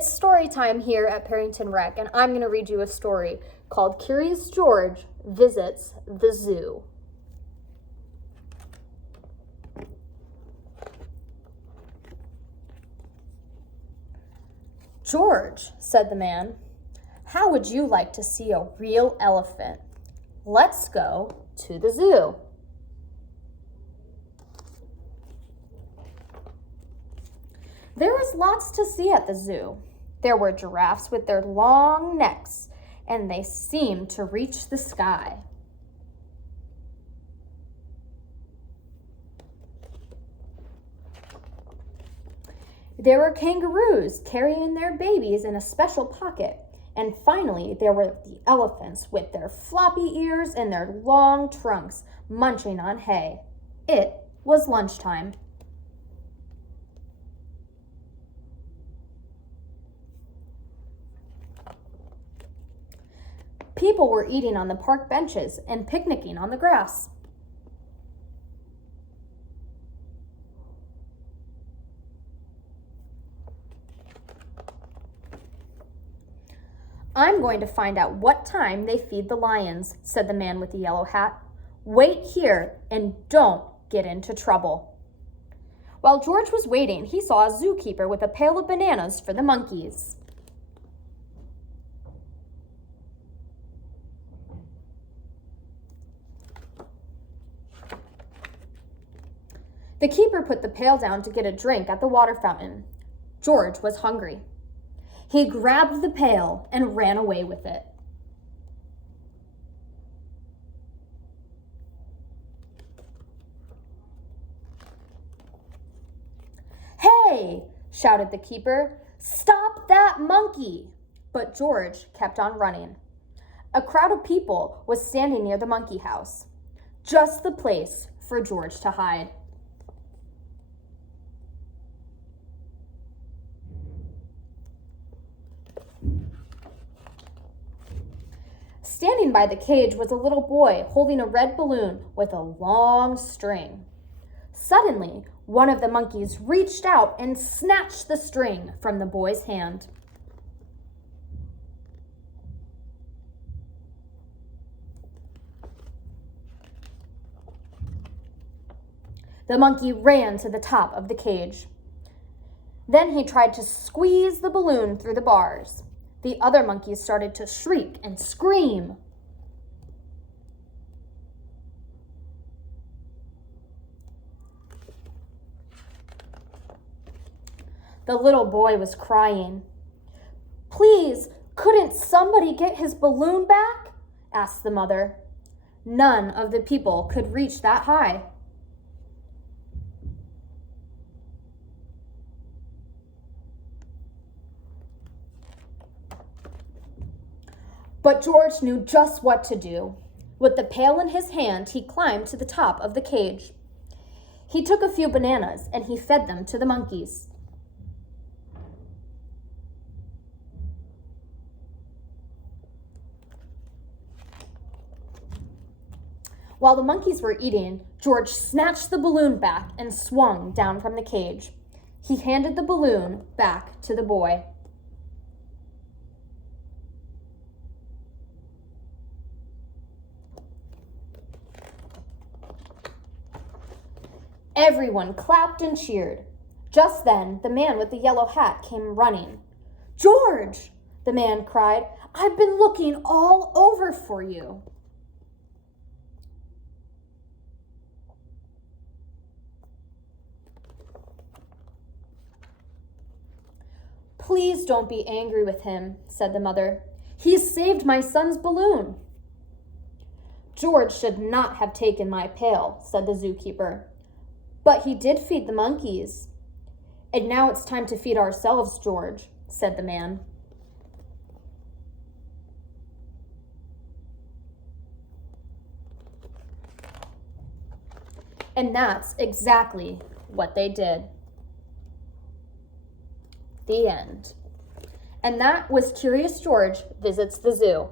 It's story time here at Perinton Rec, and I'm going to read you a story called Curious George Visits the Zoo. "George," said the man, "how would you like to see a real elephant? Let's go to the zoo." There was lots to see at the zoo. There were giraffes with their long necks, and they seemed to reach the sky. There were kangaroos carrying their babies in a special pocket. And finally, there were the elephants with their floppy ears and their long trunks munching on hay. It was lunchtime. People were eating on the park benches and picnicking on the grass. "I'm going to find out what time they feed the lions," said the man with the yellow hat. "Wait here and don't get into trouble." While George was waiting, he saw a zookeeper with a pail of bananas for the monkeys. The keeper put the pail down to get a drink at the water fountain. George was hungry. He grabbed the pail and ran away with it. "Hey!" shouted the keeper. "Stop that monkey!" But George kept on running. A crowd of people was standing near the monkey house. Just the place for George to hide. Standing by the cage was a little boy holding a red balloon with a long string. Suddenly, one of the monkeys reached out and snatched the string from the boy's hand. The monkey ran to the top of the cage. Then he tried to squeeze the balloon through the bars. The other monkeys started to shriek and scream. The little boy was crying. "Please, couldn't somebody get his balloon back?" asked the mother. None of the people could reach that high. But George knew just what to do. With the pail in his hand, he climbed to the top of the cage. He took a few bananas and he fed them to the monkeys. While the monkeys were eating, George snatched the balloon back and swung down from the cage. He handed the balloon back to the boy. Everyone clapped and cheered. Just then, the man with the yellow hat came running. "George!" the man cried. "I've been looking all over for you." "Please don't be angry with him," said the mother. "He's saved my son's balloon." "George should not have taken my pail," said the zookeeper. "But he did feed the monkeys." "And now it's time to feed ourselves, George," said the man. And that's exactly what they did. The end. And that was Curious George Visits the Zoo.